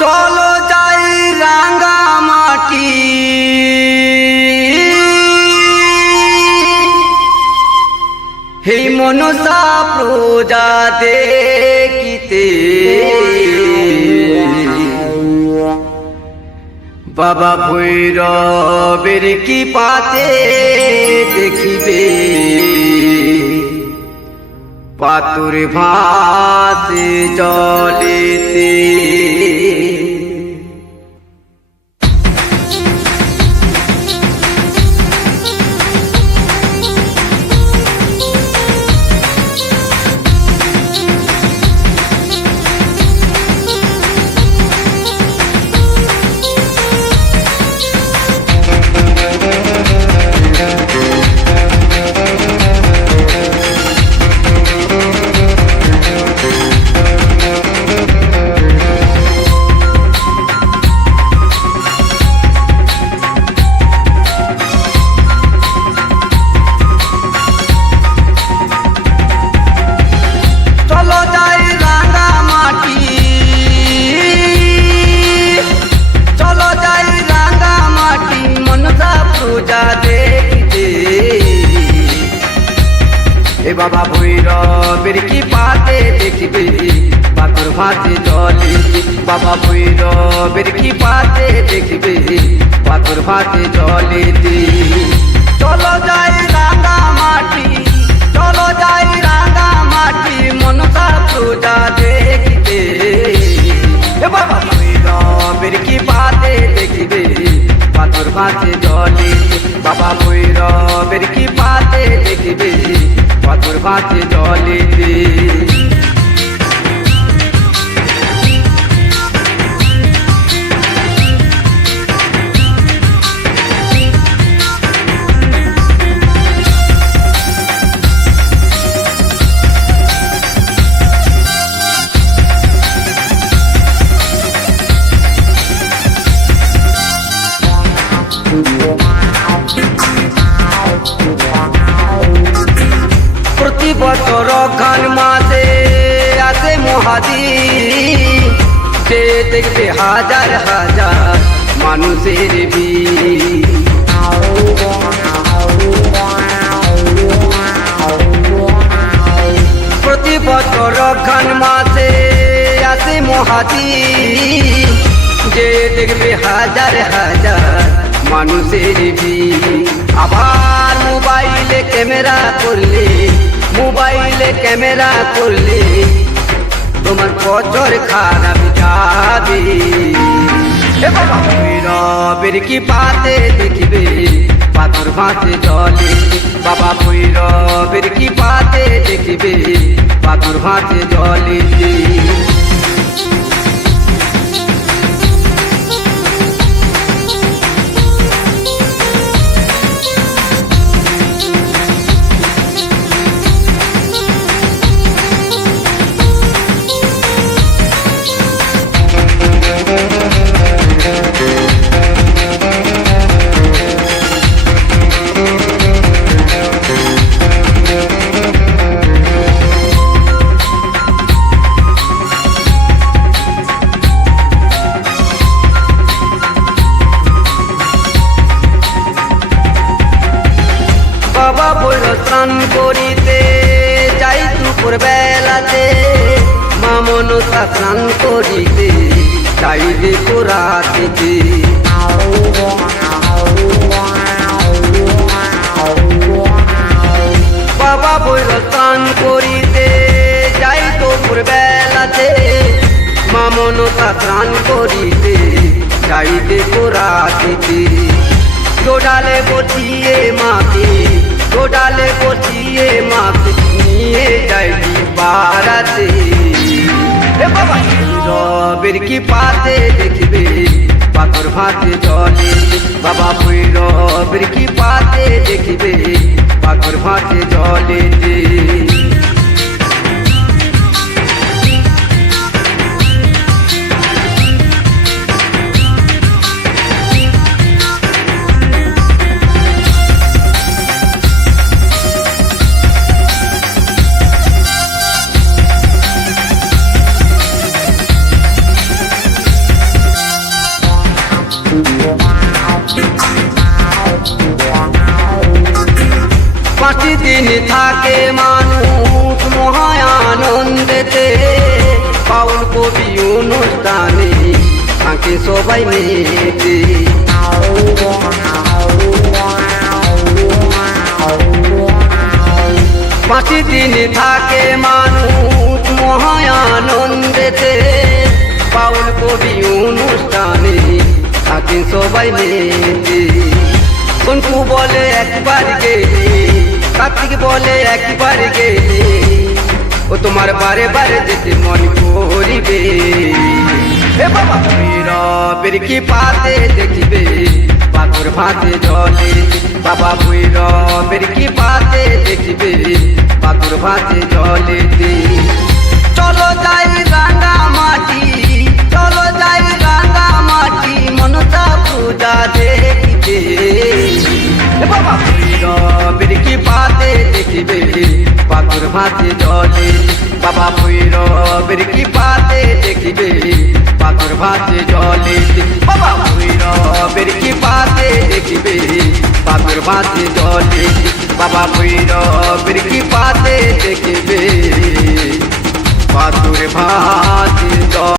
চলো যাই রাঙ্গামাটি হে মনসা প্রজা দেখিতে বাবা ভৈরবের কি পাতে দেখিবে পাতুর ভাসে জলেতে বাবা ভৈরবের কি পাতে দেখিবে পাথর ভাসে জলে বাবা ভৈরবের কি পাতে দেখিবে পাথর ভাসে জলেতে চলো যাই রাঙ্গামাটি চলো যাই রাঙ্গামাটি মনসা পূজা দেখিতে বাবা ভৈরবের কি পাতে দেখিবে পাথর ভাসে জলে বাবা ভৈরবের কি পাতে দেখিবে পাথর ভাসে জলেতে প্রতি বছর অঘ্রাণ মাসে আসে মহাদীপ সে দেখবে হাজার হাজার মানুষের ভিড় প্রতি বছর অঘ্রাণ মাসে আসে মহাদীপ যে দেখবে হাজার হাজার মানুষের ভিড় আবার মোবাইলে ক্যামেরা করলে তোমার বছর খারাপ যাবে বাবা ভৈরবের কি পাতে দেখিবে পাথর ভাসে জলে বাবা ভৈরবের কি পাতে দেখিবে পাথর ভাসে জলেতে বাবা বলল স্নান করিতে যাই দুপুর বেলাতে মা মনসা স্নান করিতে যাই দেখো রাতে বাবা বলল স্নান করিতে যাই দুপুর বেলাতে মা মনসা স্নান করিতে যাই দেখো রাতে গোডালে বসিয়ে নিয়ে যাই বারাতে বাবা ভৈরবের কি পাতে দেখিবে পাথর ভাসে জলে বাবা ভৈরবের কি পাতে দেখিবে পাথর ভাসে জলেতে কবি অনুষ্ঠানে থাকে সবাই মেতে। পাঁচটি দিন থাকে মানুষ মহানন্দেতে, বাউল কবি অনুষ্ঠানে থাকে সবাই মেতে। সন্টু বলে একবার গেলে, কার্তিক বলে একবার গেলে, ও তোমার বারে বারে যেতে মন করিবে। হে বাবা ভৈরবের কি পাতে দেখিবে পাথর ভাতে জলে, বাবা ভৈরবের কি পাতে দেখিবে পাথর ভাতে জলে। চলো যাই রাঙা মাটি, চলো যাই রাঙা মাটি, মনসা পূজা দেখিতে। বাবা ভৈরবের কি পাতে দেখিবে পাথর ভাতে জলে, বাবা ভৈরবের কি পাতে দেখিবে পাথর ভাতে জলে। বাবা ভৈরবের কি পাতে দেখিবে পাথর ভাতে জলে, বাবা ভৈরবের কি পাতে দেখিবে পাথর ভাতে